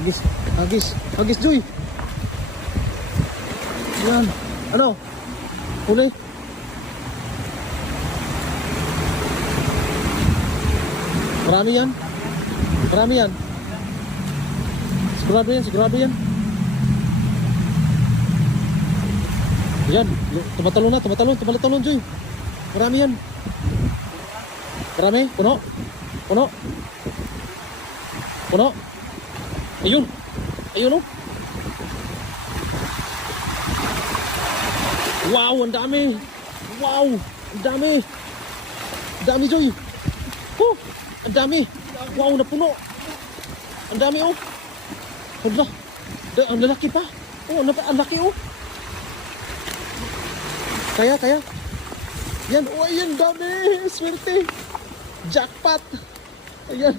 Hagis. Hagis. Hagis, Joy. Yan. Ano? Huli. Marami yan. Marami yan. Sigurado yan, sigurado yan. Yan. Tumatalon na, tumatalon, Joy. Marami yan. Marami. Puno. Puno. Puno. Ayun. Ayun, oh. Wow, ang dami. Wow, ang dami. Ang dami, Joy. Oh, ang dami. Wow, napuno. Ang dami, oh. Hala. Ang lalaki pa. Oh, ang laki, oh. Kaya. Yan, oh, ayan, dami. Swerte. Jackpot. Ayan.